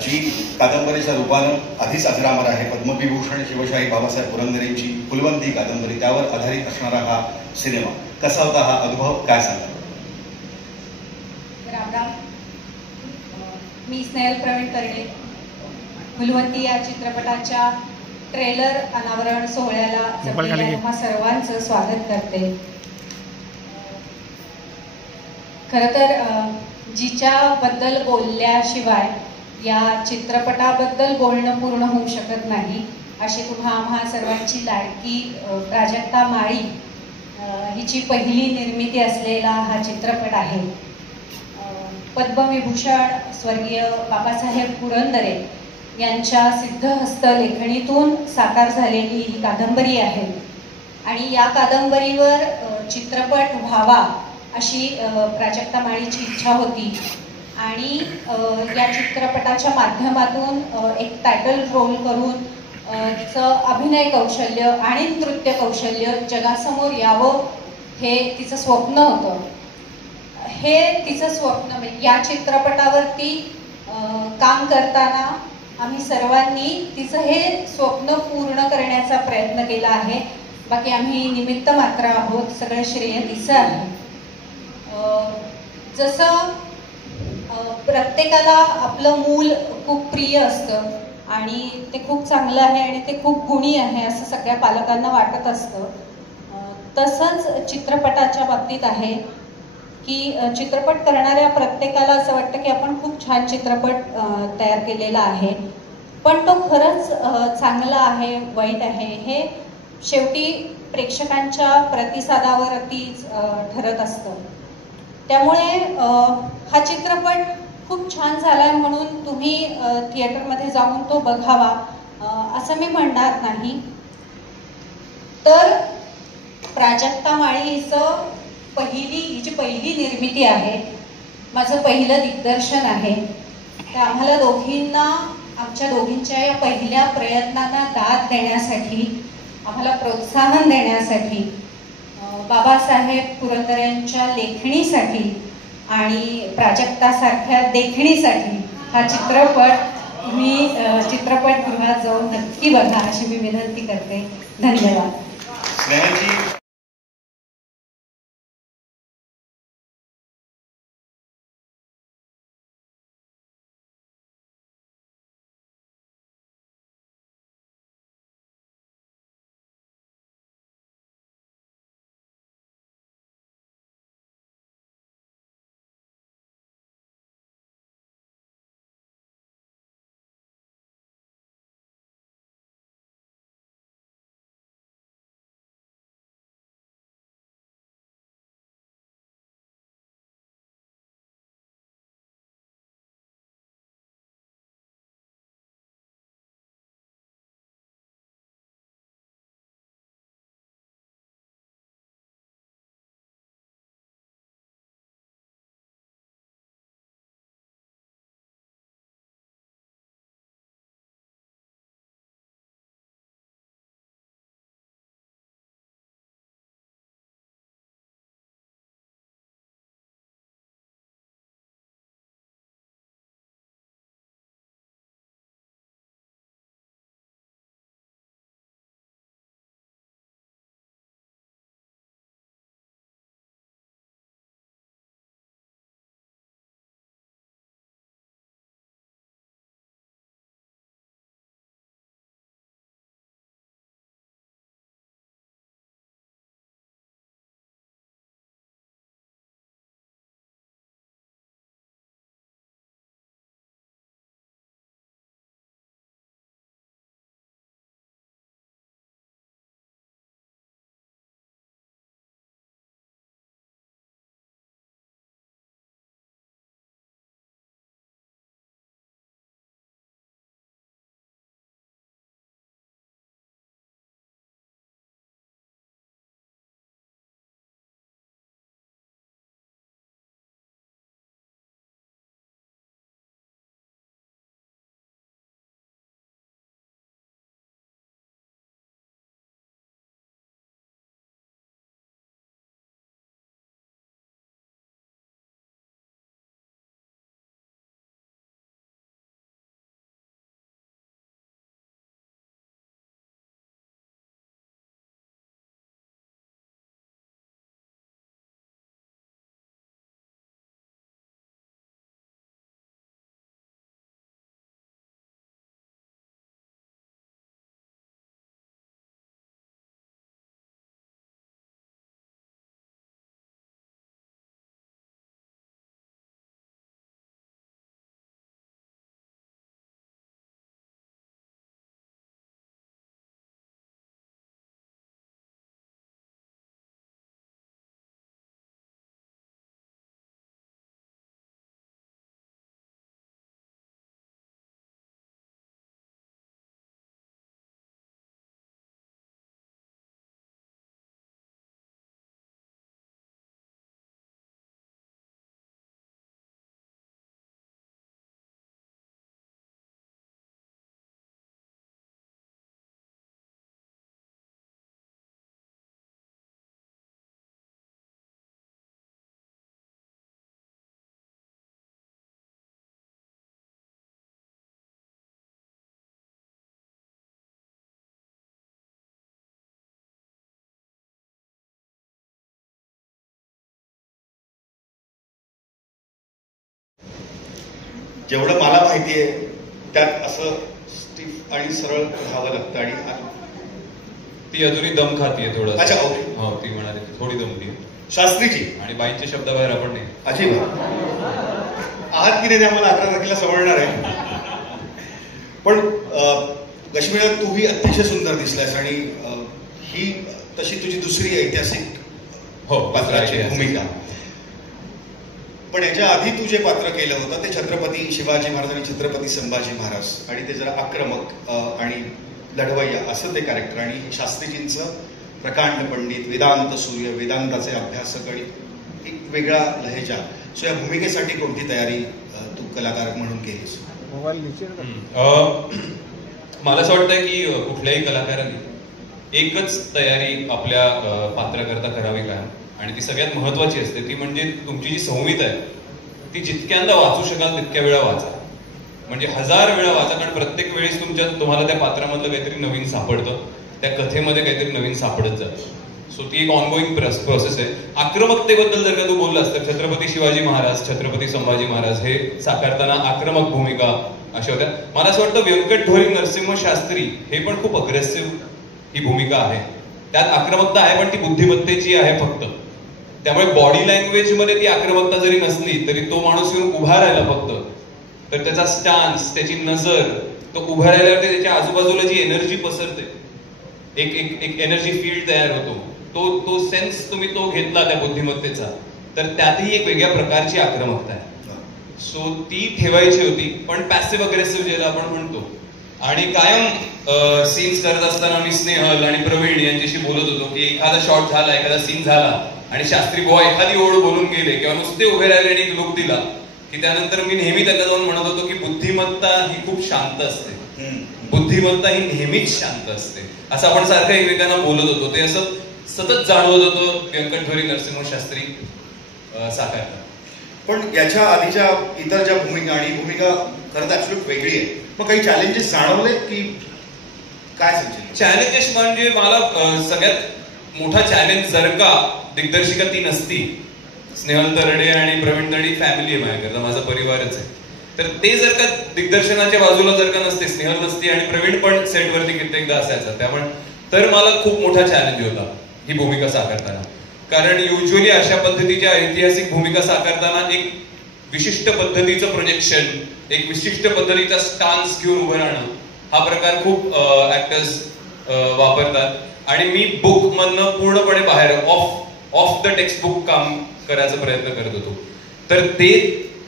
जी कादंबरीच्या रूपानं आधीच अजरामर आहे. पद्मविभूषण शिवशाही बाबासाहेब पुरंदरेंची फुलवंती कादंबरी, त्यावर आधारित असणारा हा सिनेमा कसा होता, हा अनुभव काय सांगा? राम, मी स्नेहल प्रवीण करणे. फुलवंती या चित्रपटाच्या ट्रेलर अनावरण सोहळ्याला जमलेल्या तुम्हा सर्वांचं स्वागत करते. खरं तर जिच्याबद्दल बोलल्याशिवाय या चित्रपटाबद्दल बोलणं पूर्ण होऊ शकत नाही, अशी तुम्हा आम्हा सर्वांची लाडकी प्राजक्ता माळी हिची पहिली निर्मिती असलेला हा चित्रपट आहे. पद्मविभूषण स्वर्गीय बाबासाहेब पुरंदरे यांच्या सिद्धहस्त लेखणीतून साकार झालेली ही कादंबरी आहे आणि या कादंबरीवर चित्रपट व्हावा अशी प्राजक्ता माळीची इच्छा होती आणि या चित्रपटाच्या माध्यमातून एक टायटल रोल करून तिचं अभिनय कौशल्य आणि नृत्य कौशल्य जगासमोर यावं हे तिचं स्वप्न होतं. हे तिचं स्वप्न या चित्रपटावरती काम करताना आम्ही सर्वांनी तिचं हे स्वप्न पूर्ण करण्याचा प्रयत्न केला आहे. बाकी आम्ही निमित्त मात्र आहोत, सगळं श्रेय तिचं आहे. जसं प्रत्येकाला आपलं मूल खूप प्रिय असतं आणि ते खूप चांगलं आहे आणि ते खूप गुणी आहे असं सगळ्या पालकांना वाटत असतं, तसंच चित्रपटाच्या बाबतीत आहे की चित्रपट करणाऱ्या प्रत्येकाला असं वाटतं की आपण खूप छान चित्रपट तयार केलेला आहे, पण तो खरंच चांगला आहे वाईट आहे हे शेवटी प्रेक्षकांच्या प्रतिसादावरतीच ठरत असतं. त्यामुळे हा चित्रपट खूप छान झालाय म्हणून तुम्ही थिएटरमध्ये जाऊन तो बघावा असं मी म्हणणार नाही. तर प्राजक्ता माळी हिची पहिली निर्मिती आहे, माझं पहिलं दिग्दर्शन आहे. तर आम्हाला दोघींना आमच्या दोघींच्या या पहिल्या प्रयत्नांना दाद देण्यासाठी, आम्हाला प्रोत्साहन देण्यासाठी, बाबासाहेब पुरंदरेंच्या लेखणीसाठी आणि प्राजक्तासारख्या देखणीसाठी हा चित्रपट मी चित्रपटगृहात जाऊन नक्की बघा अशी मी विनंती करते. धन्यवाद. जेवढं मला माहिती आहे त्यात असं स्टिफ आणि सरळ राहावं लागतं आणि ती अजूनही दम खातीये थोडं. अच्छा, ओके. हो, ती म्हणाली थोडी दमतीये. शास्त्रीची आणि बाईंच्या शब्दाबाहेर आपण नाही. अजिबात आहात की नाही ते आम्हाला 11 तारखेला समजणार आहे. पण कश्मीर तूही अतिशय सुंदर दिसलास आणि ही तशी तुझी दुसरी ऐतिहासिक पात्राची भूमिका. पण याच्या आधी तू जे पात्र केलं होतं ते छत्रपती शिवाजी महाराज आणि छत्रपती संभाजी महाराज आणि ते जरा आक्रमक आणि लढवय्या असं ते कॅरेक्टर. आणि शास्त्रीजींचं प्रकांड पंडित, वेदांत सूर्य, वेदांताचे अभ्यासक आणि एक वेगळा लहेजा. सो या भूमिकेसाठी कोणती तयारी तू कलाकार म्हणून केलीस? मला असं वाटतं की कुठल्याही कलाकाराने एकच तयारी आपल्या पात्राकरता करावी काय, आणि ती सगळ्यात महत्वाची असते. ती म्हणजे तुमची जी संहित आहे ती जितक्यांदा वाचू शकाल तितक्या वेळा वाचा. म्हणजे 1000 वेळा वाचा, कारण प्रत्येक वेळेस तुम्हाला त्या पात्रामधलं काहीतरी नवीन सापडतं, त्या कथेमध्ये काहीतरी नवीन सापडत जातं. सो ती एक ऑनगोईंग प्रोसेस आहे. आक्रमकतेबद्दल जर का तू बोललास तर छत्रपती शिवाजी महाराज, छत्रपती संभाजी महाराज हे साकारताना आक्रमक भूमिका अशा होत्या. मला असं वाटतं व्यंकट ढोरी नरसिंह शास्त्री हे पण खूप अग्रेसिव्ह ही भूमिका आहे. त्यात आक्रमकता आहे पण ती बुद्धिमत्तेची आहे फक्त. त्यामुळे बॉडी लँग्वेज मध्ये ती आक्रमकता जरी नसली तरी तो माणूस येऊन उभा राहिला फक्त, तर त्याचा स्टान्स, त्याची नजर, तो उभा राहिल्यावर त्याच्या आजूबाजूला जी एनर्जी पसरते, एक एनर्जी फील्ड तयार होतो, तो सेन्स तुम्ही तो घेतला त्या बुद्धिमत्तेचा, तर त्यातही एक वेगळ्या प्रकारची आक्रमकता आहे. सो ती ठेवायची होती. पण पॅसिव्ह अग्रेसिव्ह ज्याला आपण म्हणतो. आणि कायम सीन्स करत असताना मी स्नेहल आणि प्रवीण यांच्याशी बोलत होतो की एखादा शॉट झाला, एखादा सीन झाला आणि शास्त्री बुवा एखादी ओळ बोलून गेले किंवा नुसते उभे राहिले आणि एक लुक दिला की त्यानंतर मी नेहमी त्यांना जाऊन म्हणत होतो की बुद्धिमत्ता ही खूप शांत असते, बुद्धिमत्ता ही नेहमीच शांत असते, असं आपण सारखं एकमेकांना बोलत होतो. ते असं सतत जाणवत होतं व्यंकट ढोरी नरसिंह शास्त्री साकारतात. पण याच्या आधीच्या इतर ज्या भूमिका आणि भूमिका खरं तर ऍब्सोल्यूट वेगळी आहे. मग काही चॅलेंजेस जाणवले की काय सांगशील? चॅलेंजेस म्हणजे मला सगळ्यात मोठा चॅलेंज जर का दिग्दर्शिका ती नसती, स्नेहल तरडे आणि प्रवीण तरडे फॅमिली आहे माझ्याकरता, माझा परिवारच आहे, तर ते जर का दिग्दर्शनाच्या बाजूला जर का नसते, स्नेहल नसती आणि प्रवीण पण सेटवरती कित्येकदा असायचा, त्यामुळे तर मला खूप मोठा चॅलेंज होता ही भूमिका साकारताना. कारण युजली अशा पद्धतीच्या ऐतिहासिक भूमिका साकारताना एक विशिष्ट पद्धतीचं प्रोजेक्शन, एक विशिष्ट पद्धतीचा स्टान्स घेऊन उभं राहणं हा प्रकार खूप ऍक्टर्स वापरतात. आणि मी बुक मधनं पूर्णपणे बाहेर ऑफ द टेक्स्ट बुक काम करायचा प्रयत्न करत होतो. तर ते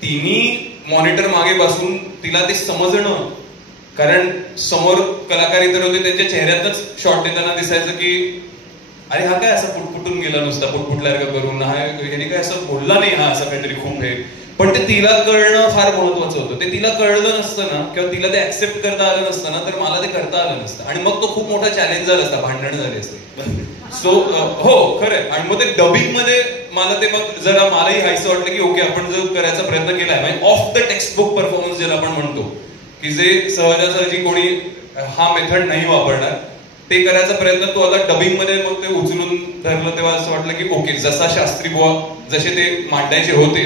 तिन्ही मॉनिटर मागे बसून तिला ते समजणं, कारण समोर कलाकार इतर होते, त्यांच्या चेहऱ्यातच शॉट देताना दिसायचं की अरे हा काय असं पुटपुटून गेला नुसता, पुटपुटल्यासारखं करून, ह्याने काय असं बोलला नाही, हा असं काहीतरी खूप हे. पण ते तिला कळणं फार महत्वाचं होतं. ते तिला कळलं नसतं ना, किंवा तिला ते ऍक्सेप्ट करता आलं नसतं ना, तर मला ते करता आलं नसतं. आणि मग तो खूप मोठा चॅलेंज झाला असता, भांडण झाली असते. सो हो खरंय. आणि मग ते डबिंग मध्ये मला ते मग जरा मलाही हायचं वाटलं की ओके, आपण जो करायचा प्रयत्न केलाय म्हणजे of the text book performance ज्याला आपण म्हणतो, की जे सहजासहजी कोणी हा मेथड नाही वापरणार, ते करायचा प्रयत्न तो आता डबिंग मध्ये मग ते उचलून धरलं. तेव्हा असं वाटलं की ओके, जसा शास्त्री बुवा जसे ते मांडायचे होते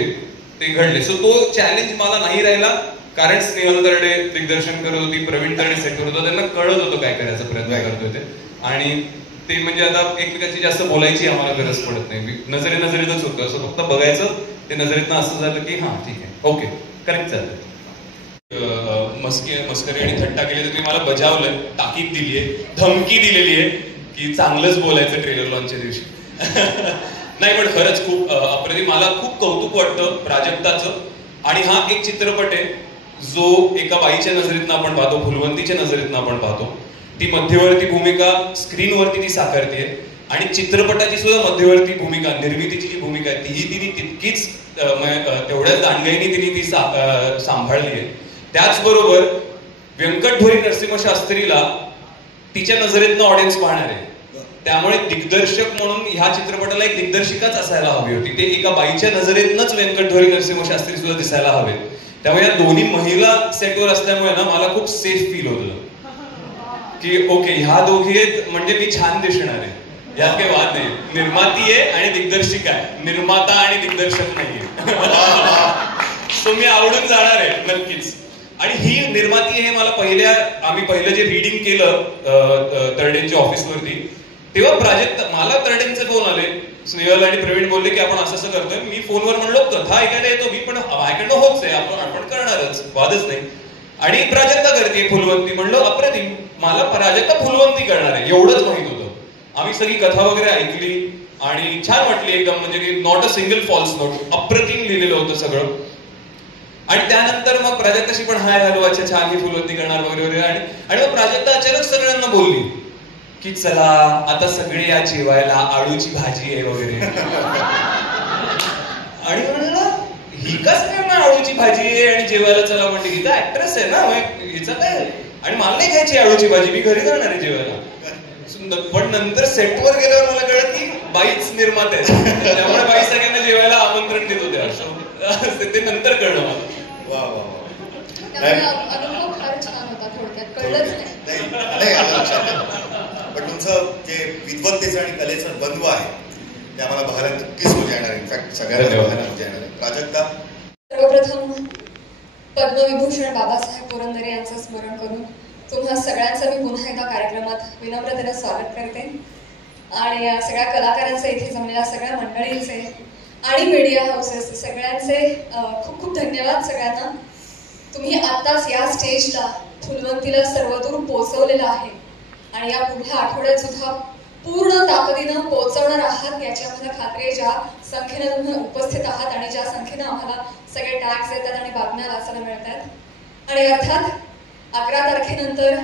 ते घडले. सो तो चॅलेंज मला नाही राहिला, कारण स्नेहल तरडे दिग्दर्शन करत होती, प्रवीण तरडे सेट करत होतं, त्यांना कळत होतं काय करायचा प्रयत्न करतोय ते. आणि ते म्हणजे आता एकमेकांची जास्त बोलायची आम्हाला गरज पडत नाही, नजरेतच होतं. असं फक्त बघायचं, ते नजरेतनं असं झालं की हा ठीक आहे, ओके, करेक्ट चालतंय. मस्करी आणि थट्टा केली तर तुम्ही मला बजावलंय, ताकीद दिलीये, धमकी दिलेली आहे की चांगलंच बोलायचं ट्रेलर लॉन्चच्या दिवशी. नाही पण खरंच खूप अप्रतिम, मला खूप कौतुक वाटतं प्राजक्ताचं. आणि हा एक चित्रपट आहे जो एका बाईच्या नजरेतनं आपण पाहतो, फुलवंतीच्या नजरेतनं आपण पाहतो. ती मध्यवर्ती भूमिका स्क्रीनवरती ती साकारते आणि चित्रपटाची सुद्धा मध्यवर्ती भूमिका, निर्मितीची जी भूमिका आहे तीही तिने तितकीच तेवढ्याच दांडगाईने तिने ती सांभाळली आहे. त्याचबरोबर व्यंकट ढोरी नरसिंह शास्त्रीला तिच्या नजरेतनं ऑडियन्स पाहणार आहे. त्यामुळे दिग्दर्शक म्हणून ह्या चित्रपटाला एक दिग्दर्शिकाच असायला हवी होती. ते एका बाईच्या नजरेतनंच व्यंकट ढोरी नरसिंह शास्त्री सुद्धा दिसायला हवे. त्यामुळे या दोन्ही महिला सेटवर असल्यामुळे ना मला खूप सेफ फील होतं की ओके, ह्या दोघी आहेत म्हणजे मी छान दिसणार आहे, यात काही वाद नाही. निर्माती आहे आणि दिग्दर्शिका आहे, निर्माता आणि दिग्दर्शक नाहीये. सो मी आवडून जाणार आहे नक्कीच. आणि ही निर्माती हे मला आम्ही पहिलं जे रीडिंग केलं तरडेंच्या ऑफिसवरती, तेव्हा मला तरडेंचे फोन आले, स्नेहल आणि प्रवीण बोलले की आपण असं असं करतोय. मी फोनवर म्हणलो कथा ऐकायला येतो मी, पण माझ्याकडनं होच आहे, आपण करणारच, वादच नाही. आणि प्राजक्ता करते फुलवंती, म्हणलं अप्रतिम, मला प्राजक्ता फुलवंती करणार आहे एवढंच माहित होतं. आम्ही सगळी कथा वगैरे ऐकली आणि छान वाटली एकदम, म्हणजे की not a single false note, अप्रतिम लिहिलेलं होतं सगळं. आणि त्यानंतर मग प्राजक्ताशी पण हाय हॅलो अच्छा छान ही फुलवंती करणार वगैरे वगैरे. आणि मग प्राजक्ता अचानक सगळ्यांना बोलली की चला आता सगळे या जेवायला, आळूची भाजी आहे वगैरे. आणि म्हणलं ही का सगळ्यांना आळूची भाजी आहे आणि जेवायला चला म्हणते, ही तर ऍक्ट्रेस आहे ना, हिचं काय. आणि मला नाही खायची आळूची भाजी, मी घरी जाणार आहे जेवायला. पण नंतर सेटवर गेल्यावर मला कळलं की बाईच निर्माते आहे, त्यामुळे बाई सगळ्यांना जेवायला आमंत्रण देत होत्या. ते नंतर कळलं मला. वा वा वा. अनुभव फार छान होता, थोडक्यात कळलंच नाही. पण तुमचं जे विद्वत्तेचं आणि कलेचं बंधू आहे ते आम्हाला बघायला नक्कीच मजा येणार. इनफॅक्ट सगळ्यांना बघायला मजा येणार आहे. प्राजक्ता, सर्वप्रथम पद्मविभूषण बाबासाहेब पुरंदरे यांचं स्मरण करून तुम्हा सगळ्यांचं मी पुन्हा एकदा कार्यक्रमात विनम्रतेने स्वागत करते. आणि या सगळ्या कलाकारांचे, इथे जमलेल्या सगळ्या मंडळींचे आणि मीडिया हाऊसेस सगळ्यांचे खूप खूप धन्यवाद सगळ्यांना. तुम्ही आत्ताच या स्टेजला फुलवंतीला सर्वदूर पोहोचवलेलं आहे आणि या पुढल्या आठवड्यात सुद्धा पूर्ण ताकदीनं पोहोचवणार आहात याची आम्हाला खात्री आहे. ज्या संख्येनं तुम्ही उपस्थित आहात आणि ज्या संख्येनं आम्हाला सगळे टॅग्स येतात आणि बातम्या वाचायला मिळतात. आणि अर्थात 11 तारखेनंतर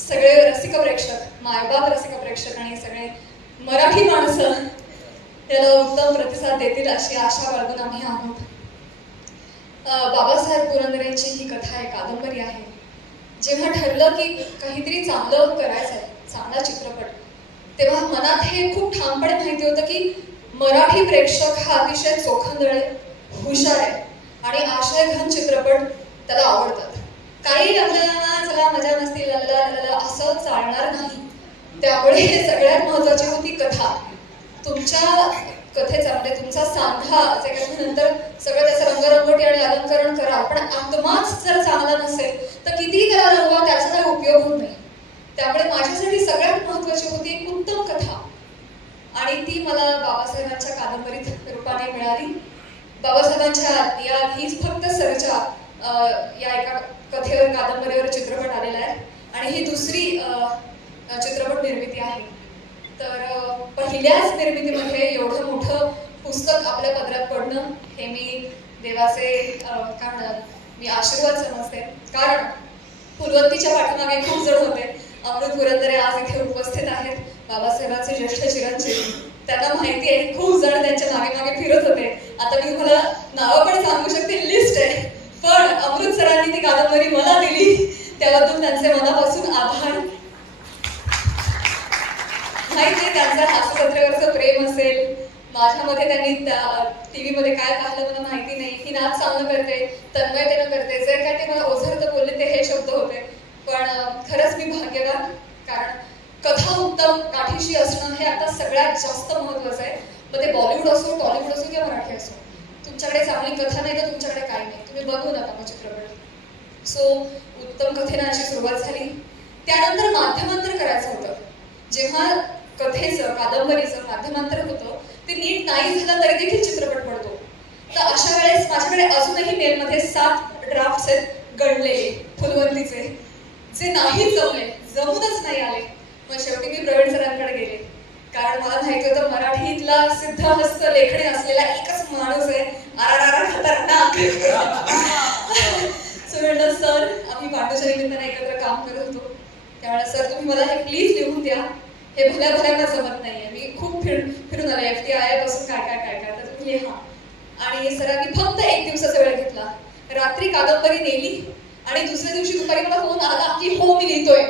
सगळे रसिक प्रेक्षक, मायबाप रसिक प्रेक्षक आणि सगळे मराठी माणसं त्याला उत्तम प्रतिसाद देतील अशी आशा बाळगून आम्ही आहोत. बाबासाहेब पुरंदरेंची ही कथा आहे, कादंबरी आहे. जेव्हा ठरलं की काहीतरी चांगलं करायचं आहे, चांगला चित्रपट, तेव्हा मनात हे खूप ठामपणे माहिती होतं की मराठी प्रेक्षक हा अतिशय चोखंदळ, हुशार आहे आणि आशयघन चित्रपट त्याला आवडतात. काही आपल्याला चला मजा मस्ती लल्ला असं चालणार नाही. त्यामुळे सगळ्यात महत्वाची होती कथा. तुमच्या कथेचा म्हणजे तुमचा सांधा जे काही नंतर सगळं त्याचं रंगरंगोटी आणि अलंकरण करा, पण आत्माच जर चांगला नसेल तर कितीही त्याला रंगवा, त्याचा काही उपयोग होत नाही. त्यामुळे माझ्यासाठी सगळ्यात महत्वाची होती एक उत्तम कथा आणि ती मला बाबासाहेबांच्या कादंबरीत रूपाने मिळाली. बाबासाहेबांच्या या हीच फक्त सरच्या या एका कथेवर, कादंबरीवर चित्रपट आलेला आहे आणि ही दुसरी चित्रपट निर्मिती आहे. तर पहिल्याच निर्मितीमध्ये एवढं मोठं पुस्तक आपल्या पदरात पडणं हे मी देवाचे काय म्हणतात, मी आशीर्वाद समजते. कारण फुलवंतीच्या पाठीमागे खूप जण होते. अमृत पुरंदरे आज इथे उपस्थित आहेत, बाबासाहेबांचे ज्येष्ठ चिरंजीव. त्यांना माहिती आहे खूप जण त्यांच्या मागे मागे फिरत होते. आता मी तुम्हाला नावं पण सांगू शकते, लिस्ट आहे. पण अमृत सरांनी ती कादंबरी मला दिली, त्याबद्दल त्यांचे मनापासून आभार. माहिती आहे त्यांचं हास्यजत्रेवरचं प्रेम असेल, माझ्यामध्ये त्यांनी टीव्ही मध्ये काय पाहिलं मला माहिती नाही. ही नाच चांगलं करते, तन्मयतेनं करते, जे काय ते मला ओझरत बोलले ते हे शब्द होते. पण खरंच मी भाग्यवान, कारण कथा उत्तम गाठीशी असणं हे आता सगळ्यात जास्त महत्वाचं आहे. मग ते बॉलिवूड असो, टॉलिवूड असो किंवा मराठी असो, तुमच्याकडे चांगली कथा नाही तर तुमच्याकडे काही नाही, तुम्ही बघू नका मग चित्रपट. सो उत्तम कथेनं अशी सुरुवात झाली. त्यानंतर माध्यमांतर करायचं होतं. जेव्हा कथेचं, कादंबरीचं माध्यमांतर होतं ते नीट नाही झालं तरी देखील चित्रपट पडतो. तर अशा वेळेस माझ्याकडे अजूनही मेलमध्ये 7 ड्राफ्ट्स आहेत गणलेले फुलवंतीचे, जे नाही जमूनच नाही आले. मग शेवटी मी प्रवीण सरांकडे गेले, कारण मला माहिती होतं मराठीतला सिद्धहस्त लेखणी असलेला एकच माणूस आहे, आरारारा खतरनाक. म्हणलं सर, आम्ही पांडुच्या निमित्ताने एकत्र काम करत होतो, त्यामुळे सर तुम्ही मला हे प्लीज लिहून द्या, हे भल्या भल्यांना जमत नाहीये. मी खूप फिरून आले FTI पासून काय तर तुम्ही लिहा. आणि सरांनी फक्त 1 दिवसाचा वेळ घेतला. रात्री कादंबरी नेली आणि दुसऱ्या दिवशी दुपारी मला फोन आला की हो मी लिहितोय.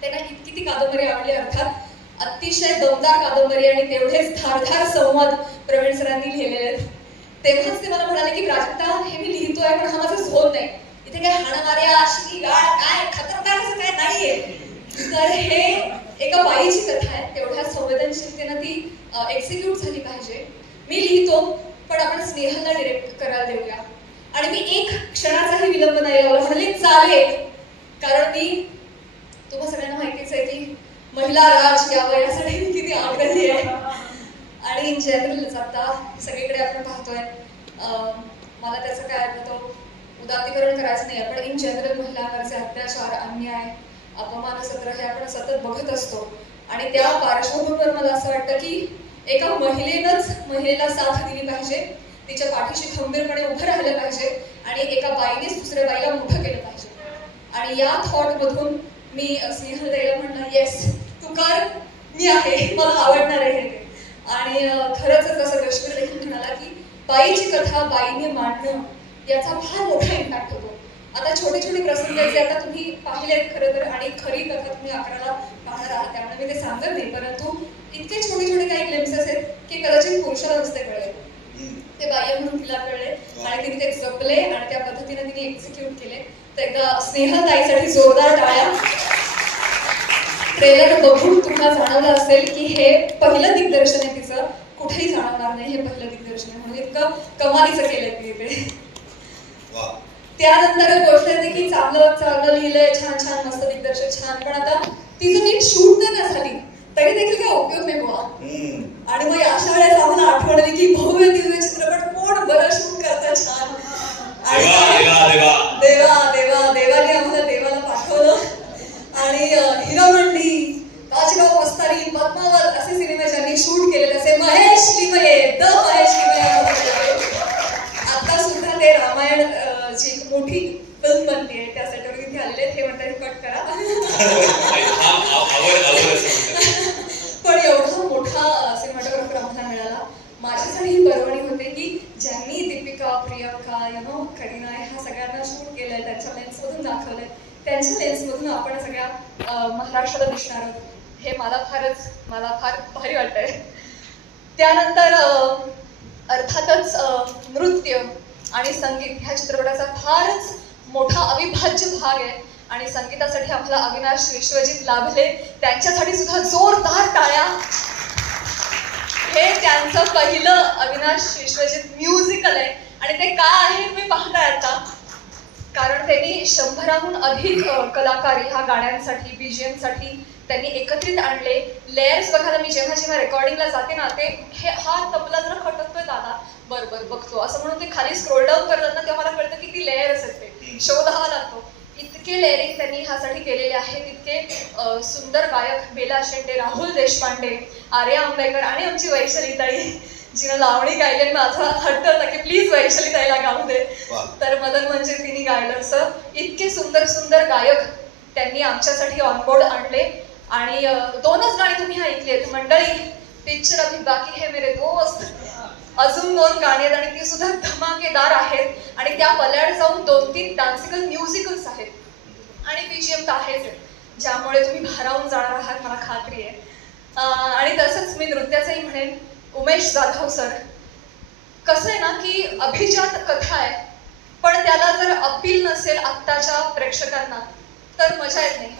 त्यांना इतकी ती कादंबरी आवडली. अर्थात अतिशय दमदार कादंबरी आणि तेवढेच धारधार संवाद प्रवीण सरांनी लिहिलेले आहेत. तेव्हाच ते मला म्हणाले की प्राजक्ता, हे मी लिहितोय पण हा माझा झोन नाही, इथे काय हाणामाऱ्या अशी गाळ काय खतरनाक असं काय नाहीये. तर हे एका बाईची कथा आहे, तेवढ्या संवेदनशीलतेनं ती एक्झिक्यूट झाली पाहिजे. मी लिहितो पण आपण स्नेहलला डिरेक्ट करायला देऊया. आणि मी एक क्षणाचाही विलंब नाही लावला, म्हणाले चालेल. कारण मी तुम्हा सगळ्यांना माहितीच आहे की महिला राज या वयासाठी मी किती आग्रही आहे. आणि इन जनरल आता सगळीकडे आपण पाहतोय, मला त्याचं काय तो उदात्तीकरण करायचं नाही, पण इन जनरल महिलांवरचे अत्याचार, अन्याय, अपमान सत्र हे आपण सतत बघत असतो. आणि त्या पार्श्वभूमीवर मला असं वाटतं की एका महिलेनंच महिलेला साथ दिली पाहिजे, तिच्या पाठीशी खंबीरपणे उभं राहिलं पाहिजे आणि एका बाईनेच दुसऱ्या बाईला मोठं केलं पाहिजे. आणि या थॉट मधून मी स्नेहल ताईला म्हणलं, येस तू कर, मी आहे, मला आवडणार आहे हे. आणि खरंच जसं रश्मी देखील म्हणाला की बाईची कथा बाईने मांडणं याचा फार मोठा इम्पॅक्ट होतो. आता छोटे छोटे प्रसंग जे आता तुम्ही पाहिलेत खरं तर, आणि खरी कथा तुम्ही 11ला पाहणार आहात त्यामुळे मी ते सांगत नाही, परंतु इतके छोटे छोटे काही ग्लिम्सेस आहेत की कदाचित पुरुषाला नसते कळले, ते बाह्य म्हणून तिला कळले आणि तिने ते जपले आणि त्या पद्धतीने तिने एक्झिक्यूट केले. तर एकदा स्नेहल ताईसाठी जोरदार टाळ्या. ट्रेलर बघून तुम्हाला जाणवलं असेल की हे पहिलं दिग्दर्शन आहे तिचं, कुठेही जाणवणार नाही हे पहिलं दिग्दर्शन आहे, म्हणजे इतकं कमालीचं केलंय तिने ते. त्यानंतर गोष्ट येते की चांगलं चांगलं लिहिलंय, छान छान मस्त दिग्दर्शन छान, पण आता ती जर नीट शूट नाही झाली तरी देखील काय उपयोग नाही बुवा. आणि मग अशा वेळेस आम्हाला आठवण आली की भव्य दिव्य चित्रपट कोण बरं शूट करतं छान. देवाने आम्हाला देवाला पाठवलं. आणि हिरामंडी, बाजीराव मस्तानी, पद्मावत असे सिनेमे ज्यांनी शूट केलेले, असे महेश लिमये, द महेश लिमये. आता सुद्धा ते रामायण जी एक मोठी फिल्म बनली आहे त्या सेटवर इथे आलेले, हे म्हणतात कट करा. पण एवढा मोठा सिनेमॅटोग्राफर आम्हाला मिळाला. माझ्यासाठी ही पर्वणी होते की ज्यांनी दीपिका, प्रियंका, करीना ह्या सगळ्यांना शूट केलंय, त्यांच्या लेन्समधून दाखवलंय, त्यांच्या लेन्समधून आपण सगळ्या महाराष्ट्राला दिसणार आहोत, हे मला फार भारी वाटतंय. त्यानंतर अर्थातच नृत्य आणि संगीत ह्या चित्रपटाचा फारच मोठा अविभाज्य भाग आहे. आणि संगीतासाठी आम्हाला अविनाश विश्वजित लाभले, त्यांच्यासाठी सुद्धा जोरदार टाळ्या. हे त्यांचं पहिलं अविनाश विश्वजित म्युझिकल आहे आणि ते का आहे तुम्ही पाहताय आता, कारण त्यांनी 100हून अधिक कलाकार ह्या गाण्यांसाठी, बीजीएम साठी त्यांनी एकत्रित आणले. लेयर्स बघायला मी जेव्हा रेकॉर्डिंगला जाते ना, ते हा तबला जरा खटकतोय दादा, बरोबर बघतो असं म्हणून ते खाली स्क्रोल डाऊन करतात ना, तेव्हा मला कळतं की ती लेयर्स आहेत, ते शोधावा लागतो. इतके लेअरिंग त्यांनी ह्यासाठी केलेले आहेत, इतके सुंदर गायक बेला शेंडे, राहुल देशपांडे, आर्या आंबेकर आणि आमची वैशालीताई जिनं लावणी गायली. माझा हट्ट होता की प्लीज वैशालीताईला गाऊ दे, तर मदन म्हणजे तिने गायलं. सर इतके सुंदर सुंदर गायक त्यांनी आमच्यासाठी ऑनबोर्ड आणले. आणि 2च गाणी तुम्ही ऐकलीत मंडळी, पिक्चर अभी बाकी है मेरे दोस्त, अजून 2 गाणी आहेत आणि ती सुद्धा धमाकेदार आहेत. आणि त्या पल्याड जाऊन 2-3 डान्सिकल म्युझिकल्स आहेत आणि बीजीएम तर आहेच, ज्यामुळे तुम्ही भारावून जाणार आहात मला खात्री आहे. आणि तसंच मी नृत्याचंही म्हणेन, उमेश जाधव सर. कसं आहे ना की अभिजात कथा आहे, पण त्याला जर अपील नसेल आत्ताच्या प्रेक्षकांना तर मजा येत नाही.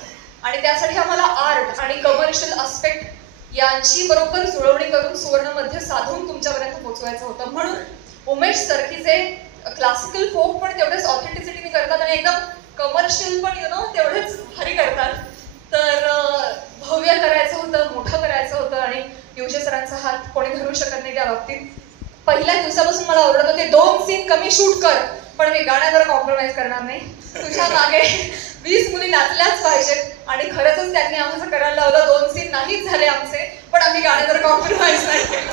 आणि त्यासाठी आम्हाला आर्ट आणि कमर्शियल अस्पेक्ट यांची बरोबर जुळवणी करून सुवर्णमध्ये साधून तुमच्यापर्यंत पोहोचवायचं होतं. म्हणून उमेश सरकीचे क्लासिकल फोक पण तेवढेच ऑथेंटिसिटीने करतात आणि एकदम कमर्शियल पण तेवढेच भारी करतात. तर भव्य करायचं होतं, मोठं करायचं होतं आणि युजे सरांचा हात कोणी धरू शकत नाही त्या बाबतीत. पहिल्या दिवसापासून मला ओरडत होते 2 सीन कमी शूट कर, पण मी गाण्यावर कॉम्प्रोमाइज करणार नाही, तुझ्या मागे 20 मुली नाचल्याच पाहिजेत. आणि खरंच त्यांनी आम्हाला करायला लावलं. 2 सीन नाहीच झाले आमचे, पण आम्ही गाण्यावर कॉम्प्रोमाइज नाही केलं.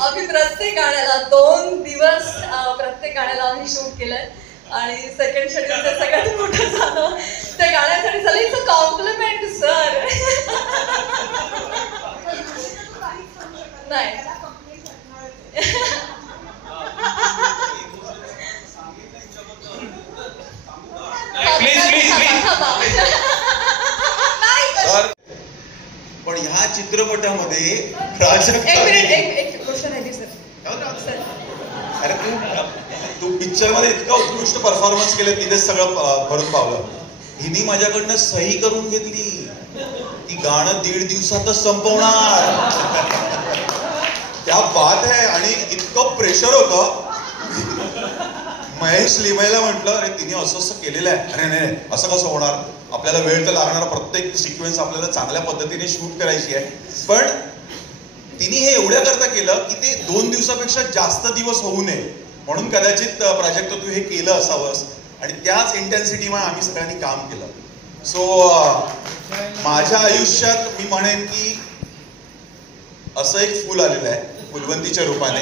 आम्ही प्रत्येक गाण्याला 2 दिवस प्रत्येक गाण्याला आम्ही शूट केलंय आणि सेकंड शेड्यूल ते सगळ्यात मोठं झालं. त्या गाण्यासाठी झालं इट्स अ कॉम्प्लिमेंट सर. नाही पण ह्या चित्रपटामध्ये एक गोष्ट राहिली सर. अरे तू पिक्चर मध्ये इतका उत्कृष्ट परफॉर्मन्स केलं, तिथे सगळं भरून पावलं. हिने माझ्याकडनं सही करून घेतली की गाणं 1.5 दिवसातच संपवणार. त्या बात आहे. आणि इतकं प्रेशर होतं. महेश लिमयला म्हटलं, अरे तिने असं असं केलेलं आहे. अरे नाही असं कसं होणार, आपल्याला वेळ तर लागणार, प्रत्येक सिक्वेन्स आपल्याला चांगल्या पद्धतीने शूट करायची आहे. पण तिने हे एवढ्या करता केलं की ते 2 दिवसापेक्षा जास्त दिवस होऊ नये म्हणून कदाचित प्राजक्त तू हे केलं असावंस. आणि त्याच इंटेन्सिटीमुळे आम्ही सगळ्यांनी काम केलं. सो माझ्या आयुष्यात मी म्हणेन की असं एक फुल आलेलं आहे फुलवंतीच्या रूपाने,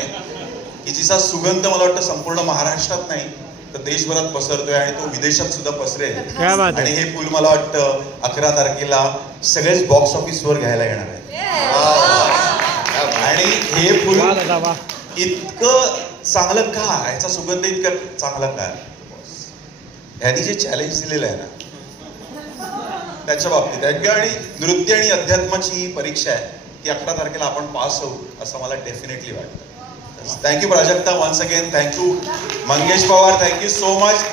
की जिचा सुगंध मला वाटतं संपूर्ण महाराष्ट्रात नाही तर देशभरात पसरतोय आणि तो विदेशात सुद्धा पसरेल. आणि हे फुल मला वाटतं 11 तारखेला सगळेच बॉक्स ऑफिसवर घ्यायला येणार आहे. आणि हे फुल इतकं चांगलं का, याचा सुगंध इतका चांगला का, ह्यांनी जे चॅलेंज दिलेलं आहे ना त्याच्या बाबतीत आहे. आणि नृत्य आणि अध्यात्माची ही परीक्षा आहे ती 11 तारखेला आपण पास होऊ असं मला डेफिनेटली वाटतं. Thank you Prajakta once again. Thank you Mangesh Pawar. Thank you so much.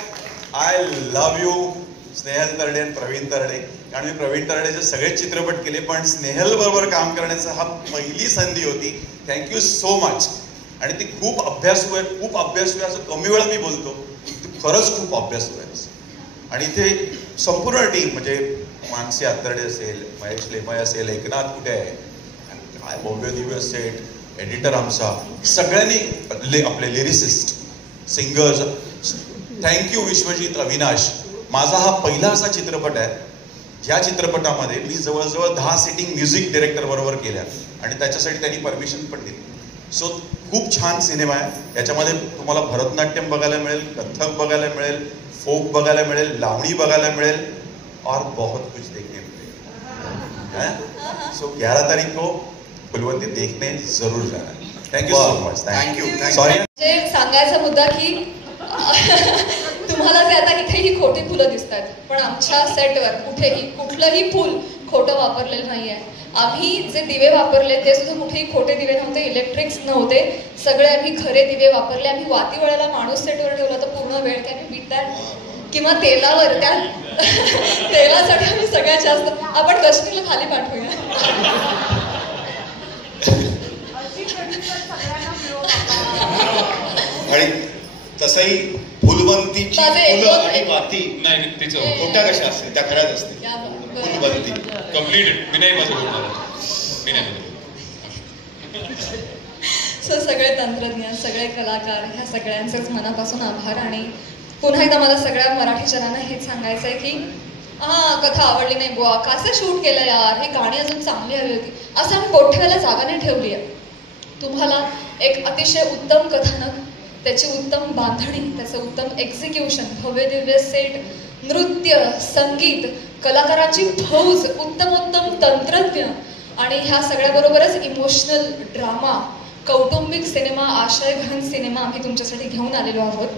I love you Snehal Tarde आणि प्रवीण तरडे. कारण मी प्रवीण तरडेचे सगळेच चित्रपट केले पण स्नेहल बरोबर काम करण्याचा हा पहिली संधी होती. Thank you so much. आणि ती खूप अभ्यासू आहे, खूप अभ्यासू आहे. असं कमी वेळा मी बोलतो, खरंच खूप अभ्यासू आहे. आणि इथे संपूर्ण टीम म्हणजे मानसी आत्तर्डे असेल, महेश लेमय असेल, एकनाथ कुठे आहे, काय भव्य दिव्य सेट, एडिटर आमचा, सगळ्यांनी आपले lyricist, singers. Thank you Vishwajit, Avinash. माझा हा पहिला असा चित्रपट आहे ज्या चित्रपटामध्ये मी जवळजवळ 10 सिटिंग म्युझिक डिरेक्टर बरोबर केल्या आणि त्याच्यासाठी त्यांनी परमिशन पण दिली. सो खूप छान सिनेमा आहे. याच्यामध्ये तुम्हाला भरतनाट्यम बघायला मिळेल, कथक बघायला मिळेल, फोक बघायला मिळेल, लावणी बघायला मिळेल और बहुत कुछ देखने मिळेल. सो 11 तारीख को फुलवंती देखने जरूर जाना. Thank you so much. Thank you. Sorry सांगायचा मुद्दा की तुम्हाला जे आता इथेही खोटी फुलं दिसत आहेत पण आमच्या सेटवर कुठेही कुठलंही फुल खोटं वापरलेलं नाहीये. आम्ही जे दिवे वापरले ते सुद्धा कुठेही खोटे दिवे नव्हते, इलेक्ट्रिक्स नव्हते, सगळे आम्ही खरे दिवे वापरले. आम्ही वाती वेळेला माणूस सेटवर ठेवला तर पूर्ण वेळ की आम्ही बीट किंवा तेलावर त्या तेलासाठी आम्ही सगळ्यात जास्त आपण काश्मीरला खाली पाठवूया. आणि तसंही फुलवंतीची फुलं आणि वाती नाही तिचं खोट्या कशा असते त्या खऱ्याच असते. फुलवंती कम्प्लीटेड. मी नाही माझं बोलणार, मी नाही. सो सगळे तंत्रज्ञ, सगळे कलाकार, ह्या सगळ्यांचेच मनापासून आभार. आणि पुन्हा एकदा मला सगळ्या मराठी जनांना हेच सांगायचं आहे की कथा आवडली नाही बुवा, कसं शूट केलं यार, हे गाणी अजून चांगली हवी होती, असं आम्ही बोट ठेवायला जागा नाही ठेवली आहे. तुम्हाला एक अतिशय उत्तम कथानक, त्याची उत्तम बांधणी, त्याचं उत्तम एक्झिक्युशन, भव्य दिव्य सेट, नृत्य, संगीत, कलाकारांची फौज, उत्तम उत्तम तंत्रज्ञ आणि ह्या सगळ्याबरोबरच इमोशनल ड्रामा, कौटुंबिक सिनेमा, आशयघन सिनेमा आम्ही तुमच्यासाठी घेऊन आलेलो आहोत.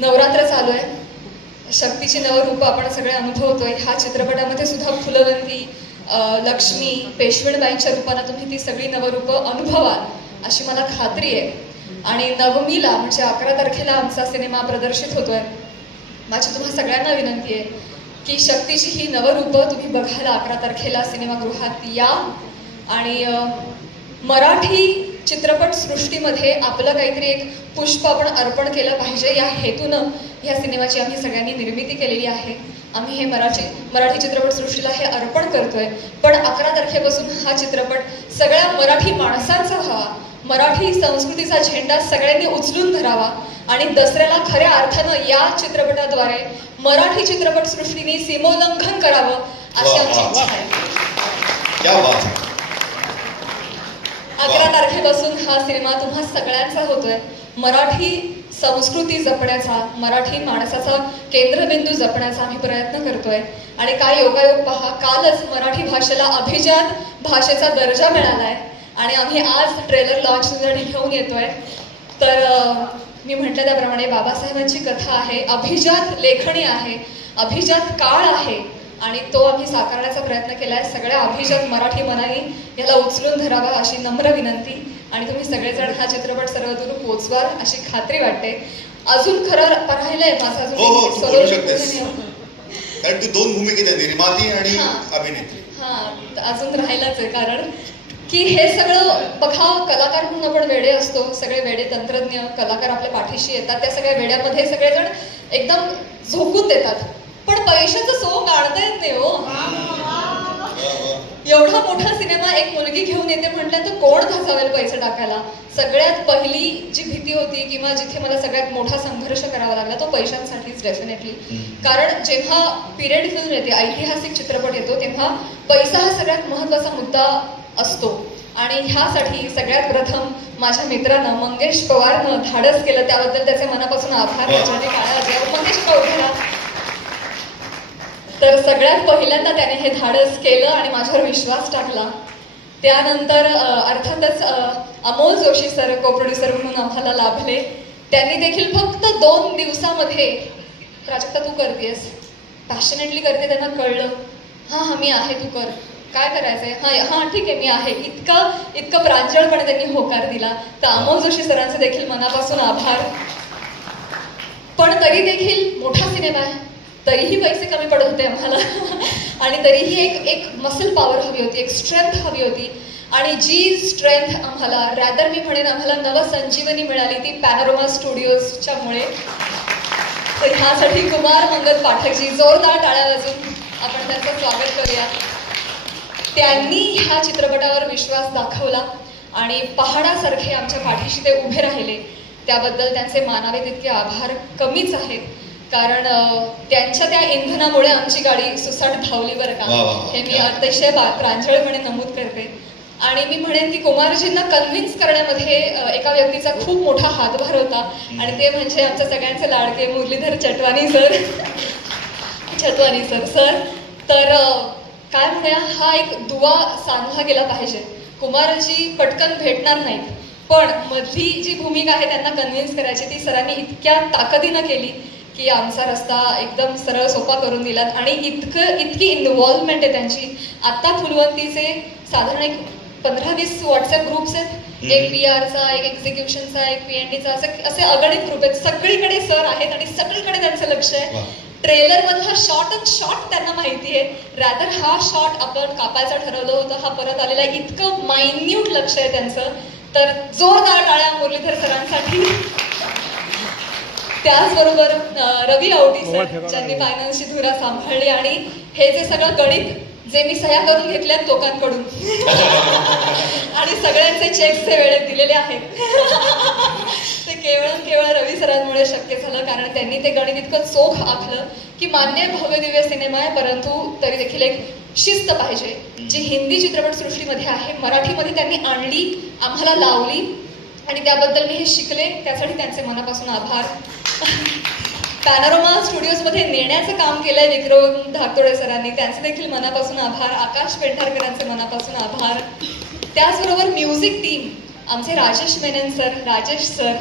नवरात्र चालू आहे, शक्तीची नवरूपं आपण सगळे अनुभवतोय. ह्या चित्रपटामध्ये सुद्धा फुलवंती, लक्ष्मी, पेशवेणबाईंच्या रूपानं तुम्ही ती सगळी नवरूपं अनुभवाल अशी मला खात्री आहे. आणि नवमीला म्हणजे 11 तारखेला आमचा सिनेमा प्रदर्शित होतोय. माझी तुम्हा सगळ्यांना विनंती आहे की शक्तीची ही नवरूपं तुम्ही बघायला 11 तारखेला सिनेमागृहात या. आणि मराठी चित्रपट सृष्टीमध्ये आपलं काहीतरी एक पुष्प आपण अर्पण केलं पाहिजे या हेतूनं ह्या सिनेमाची आम्ही सगळ्यांनी निर्मिती केलेली आहे. आम्ही हे मराठी चित्रपट सृष्टीला हे अर्पण करतोय. पण 11 तारखेपासून हा चित्रपट सगळ्या मराठी माणसांचा व्हावा, मराठी संस्कृतीचा झेंडा सगळ्यांनी उचलून धरावा आणि दसऱ्याला खऱ्या अर्थानं या चित्रपटाद्वारे मराठी चित्रपट सृष्टीने सीमोल्लंघन करावं अशी आमची इच्छा आहे. 11 तारखेपासून हा सिनेमा तुम्हा सगळ्यांचा होतोय. मराठी संस्कृती जपण्याचा, मराठी माणसाचा केंद्रबिंदू जपण्याचा आम्ही प्रयत्न करतोय. आणि काय योगायोग पहा, कालच मराठी भाषेला अभिजात भाषेचा दर्जा मिळालाय आणि आम्ही आज ट्रेलर लॉन्चसाठी घेऊन येतोय. तर मी म्हटलं त्याप्रमाणे बाबासाहेबांची कथा आहे, अभिजात लेखणी आहे, अभिजात काळ आहे आणि तो आम्ही साकारण्याचा प्रयत्न केलाय. सगळ्या अभिजात मराठी मनाने याला उचलून धरावा अशी नम्र विनंती. आणि तुम्ही सगळेजण हा चित्रपट सर्वदूर पोचवाल अशी खात्री वाटते. अजून खरं राहिलंय माझा अजून कारण तू 2 भूमिकेत आहे, निर्माती आणि अभिनेत्री. अजून राहिलाच आहे, कारण की हे सगळं बघा, कलाकार म्हणून आपण वेडे असतो, सगळे वेडे तंत्रज्ञ कलाकार आपल्या पाठीशी येतात, त्या सगळ्या वेड्यामध्ये सगळेजण एकदम झोकून देतात, पण पैशाचं सोंग काढता येत नाही हो. एवढा मोठा सिनेमा एक मुलगी घेऊन येते म्हटलं तर कोण घासावेल पैसे टाकायला. सगळ्यात पहिली जी भीती होती किंवा जिथे मला सगळ्यात मोठा संघर्ष करावा लागला तो पैशांसाठीच डेफिनेटली. कारण जेव्हा पिरियड फिल्म येते, ऐतिहासिक चित्रपट येतो, तेव्हा पैसा हा सगळ्यात महत्वाचा मुद्दा असतो. आणि ह्यासाठी सगळ्यात प्रथम माझ्या मित्रानं मंगेश पवारनं धाडस केलं, त्याबद्दल त्याचे मनापासून आभार. त्याच्याने काळा मंगेश पवार. तर सगळ्यात पहिल्यांदा त्याने हे धाडस केलं आणि माझ्यावर विश्वास टाकला. त्यानंतर अर्थातच अमोल जोशी सर को प्रोड्युसर म्हणून आम्हाला लाभले. त्यांनी देखील फक्त 2 दिवसामध्ये प्राजक्ता तू करतेस, पॅशनेटली करते, त्यांना कळलं हां मी आहे, तू कर, काय करायचंय, हां ठीक आहे मी आहे, इतकं प्रांजळपणे त्यांनी होकार दिला. तर अमोल जोशी सरांचे देखील मनापासून आभार. पण तरी देखील मोठा सिनेमा आहे, तरीही पैसे कमी पडत होते आम्हाला आणि तरीही एक मसल पॉवर हवी होती, एक स्ट्रेंथ हवी होती. आणि जी स्ट्रेंथ आम्हाला, रॅदर मी म्हणेन आम्हाला नवसंजीवनी मिळाली ती पॅनोरमा स्टुडिओजच्या मुळे. तर ह्यासाठी कुमार मंगल पाठकजी, जोरदार टाळ्या वाजून आपण त्यांचं स्वागत करूया. त्यांनी ह्या चित्रपटावर विश्वास दाखवला आणि पहाडासारखे आमच्या पाठीशी ते उभे राहिले. त्याबद्दल त्यांचे मानावे तितके आभार कमीच आहेत, कारण त्यांच्या त्या इंधनामुळे आमची गाडी सुसाट धावली बरं का, हे मी अतिशय प्रांजळपणे नमूद करते. आणि मी म्हणेन की कुमारजींना कन्व्हिन्स करण्यामध्ये एका व्यक्तीचा खूप मोठा हातभार होता आणि ते म्हणजे आमच्या सगळ्यांचे लाडके मुरलीधर चटवानी सर. सर तर काय म्हणूया, हा एक दुवा सांधला गेला पाहिजे. कुमारजी पटकन भेटणार नाहीत, पण मधली जी भूमिका आहे त्यांना कन्व्हिन्स करायची ती सरांनी इतक्या ताकदीनं केली की आमचा रस्ता एकदम सरळ सोपा करून दिलात. आणि इतकी इन्व्हॉल्वमेंट आहे त्यांची. आता फुलवंतीचे साधारण एक 15-20 व्हॉट्सअप ग्रुप्स आहेत, एक PR चा, एक एक्झिक्युशनचा, एक PNDचा, असे अगणित ग्रुप आहेत. सगळीकडे सर आहेत आणि सगळीकडे त्यांचं लक्ष आहे. ट्रेलर मधला शॉट त्यांना माहिती आहे, रॅदर हा शॉट आपण कापायचा ठरवलं होतं, हा परत आलेला आहे, इतकं मायन्यूट लक्ष आहे त्यांचं. तर जोरदार टाळ्या मुरलीधर सरांसाठी. त्याचबरोबर रवी आवटी सर, ज्यांनी फायनान्सची धुरा सांभाळली आणि हे जे सगळं गणित जे मी सह्या करून घेतल्यात लोकांकडून आणि सगळ्यांचे चेक्सचे वेळेत दिलेले आहेत ते केवळ रवी सरांमुळे शक्य झालं, कारण त्यांनी ते गणित इतकं चोख आखलं की मान्य भव्य दिव्य सिनेमा आहे, परंतु तरी देखील एक शिस्त पाहिजे जी हिंदी चित्रपटसृष्टीमध्ये आहे, मराठीमध्ये त्यांनी आणली, आम्हाला लावली आणि त्याबद्दल मी हे शिकले. त्यासाठी त्यांचे मनापासून आभार. पॅनोरमा स्टुडिओजमध्ये नेण्याचं काम केलंय विक्रम धाकतोडे सरांनी, त्यांचे देखील मनापासून आभार. आकाश पेंढारकरांचे मनापासून आभार. त्याचबरोबर म्युझिक टीम, आमचे राजेश मेनन सर, राजेश सर,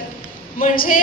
म्हणजे